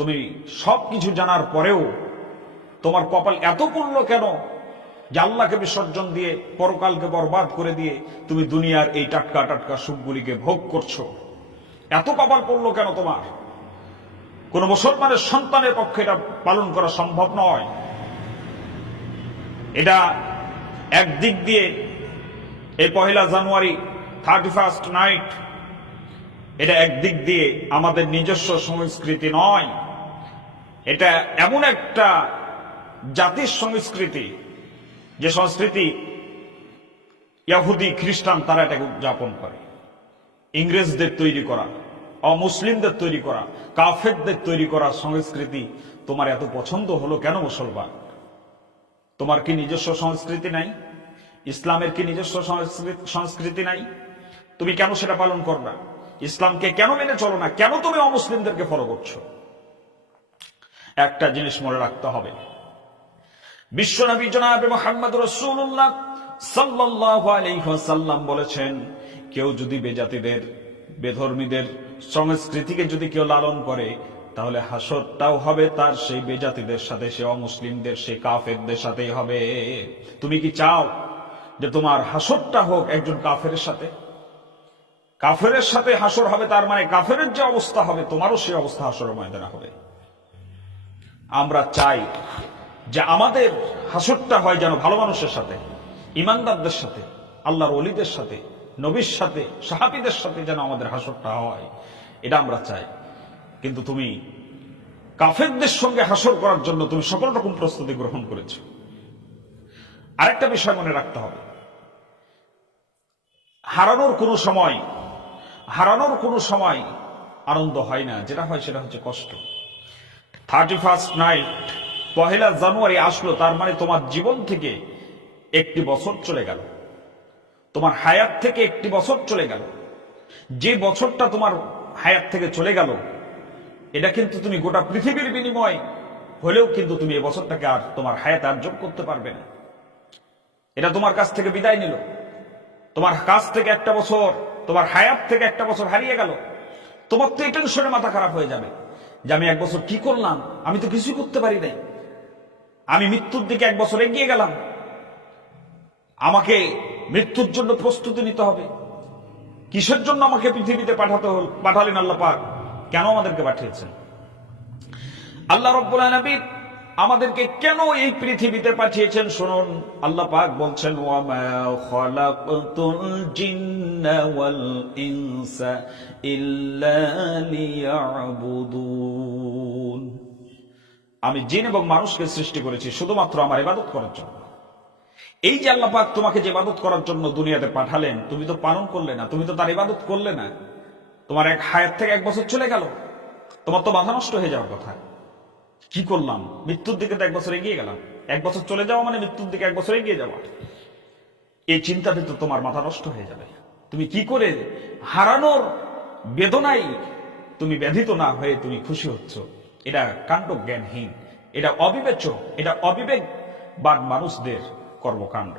তুমি সব কিছু জানার পরেও তোমার কপাল এত পূর্ণ কেন যে আল্লাহকে বিসর্জন দিয়ে, পরকালকে বরবাদ করে দিয়ে তুমি দুনিয়ার এই টাটকা টাটকা সুখগুলিকে ভোগ করছ? এত কপাল পড়ল কেন তোমার? কোন মুসলমানের সন্তানের পক্ষে এটা পালন করা সম্ভব নয়। এটা একদিক দিয়ে এই পহেলা জানুয়ারি থার্টি ফার্স্ট নাইট এটা একদিক দিয়ে আমাদের নিজস্ব সংস্কৃতি নয়। এটা এমন একটা জাতির সংস্কৃতি, যে সংস্কৃতি ইয়াহুদি, খ্রিস্টান, তারা এটাকে উদযাপন করে। ইংরেজদের তৈরি করা, অমুসলিমদের তৈরি করা, কাফেরদের তৈরি করা সংস্কৃতি তোমার এত পছন্দ হলো কেন মুসলমান? তোমার কি নিজস্ব সংস্কৃতি নাই? ইসলামের কি নিজস্ব সংস্কৃতি- নাই? তুমি কেন সেটা পালন করবে ইসলামকে কেন মেনে চলো না? কেন তুমি অমুসলিমদেরকে ফলো করছ? একটা জিনিস মনে রাখতে হবে। বিশ্বনবী জনাবে মোহাম্মদ রসুল্লাহ সাল্লাহ আলাইসাল্লাম বলেছেন, কেউ যদি বেজাতিদের, বেধর্মীদের সংস্কৃতিকে যদি কেউ লালন করে, তাহলে হাসরটাও হবে তার সেই বেজাতিদের সাথে, সে অমুসলিমদের, সে কাফেরদের সাথেই হবে। তুমি কি চাও যে তোমার হাসরটা হোক একজন কাফের সাথে? কাফের সাথে হাসর হবে, তার মানে কাফের যে অবস্থা হবে, তোমারও সেই অবস্থা হাসরের ময়দানে হবে। আমরা চাই যে আমাদের হাসরটা হয় যেন ভালো মানুষের সাথে, ইমানদারদের সাথে, আল্লাহর অলিদের সাথে, নবীর সাথে, সাহাবিদের সাথে যেন আমাদের হাসরটা হয়। এটা আমরা চাই। কিন্তু তুমি কাফেরদের সঙ্গে হাসর করার জন্য তুমি সকল রকম প্রস্তুতি গ্রহণ করেছ। আরেকটা বিষয় মনে রাখতে হবে। হারানোর কোনো সময়, হারানোর কোনো সময় আনন্দ হয় না। যেটা হয় সেটা হচ্ছে কষ্ট। থার্টি ফার্স্ট নাইট, পহেলা জানুয়ারি আসলো, তার মানে তোমার জীবন থেকে একটি বছর চলে গেল। তোমার হায়াত থেকে একটি বছর চলে গেল। যে বছরটা তোমার হায়াত থেকে চলে গেল, এটা কিন্তু তুমি গোটা পৃথিবীর বিনিময় হলেও কিন্তু তুমি এই বছরটাকে আর তোমার হায়াত আর যোগ করতে পারবে না। এটা তোমার কাছ থেকে বিদায় নিল। তোমার কাছ থেকে একটা বছর, তোমার হায়াত থেকে একটা বছর হারিয়ে গেল। তোমার তো এই টেনশনে মাথা খারাপ হয়ে যাবে। যে আমি এক বছর কি করলাম? আমি তো কিছুই করতে পারি নাই। আমি মৃত্যুর দিকে এক বছর এগিয়ে গেলাম। আমাকে মৃত্যুর জন্য প্রস্তুতি নিতে হবে। কিসের জন্য আমাকে পৃথিবীতে পাঠাতে হল পাঠালেন আল্লাহ পাক? কেন আমাদেরকে পাঠিয়েছেন? আল্লাহ রব্বুল নবী আমাদেরকে কেন এই পৃথিবীতে পাঠিয়েছেন? শুনুন, আল্লাহ পাক বলছেন আমি জিন এবং মানুষকে সৃষ্টি করেছি শুধুমাত্র আমার ইবাদত করার জন্য। এই যে আল্লাহ পাক তোমাকে যে ইবাদত করার জন্য দুনিয়াতে পাঠালেন, তুমি তো পালন করলে না, তুমি তো তার ইবাদত করলে না। তোমার এক হায়াত থেকে এক বছর চলে গেল। তোমার তো মাথা নষ্ট হয়ে যাওয়ার কথা। কি করলাম? মৃত্যুর দিকে তো এক বছর এগিয়ে গেলাম। এক বছর চলে যাওয়া মানে মৃত্যুর দিকে এক বছর এগিয়ে যাওয়া। এই চিন্তা তো তোমার মাথা নষ্ট হয়ে যাবে। তুমি কি করে হারানোর বেদনাই তুমি ব্যথিত না হয়ে তুমি খুশি হচ্ছ? এটা কাণ্ড জ্ঞানহীন এটা অবিবেচ্য, এটা অবিবেকবান মানুষদের কর্মকাণ্ড।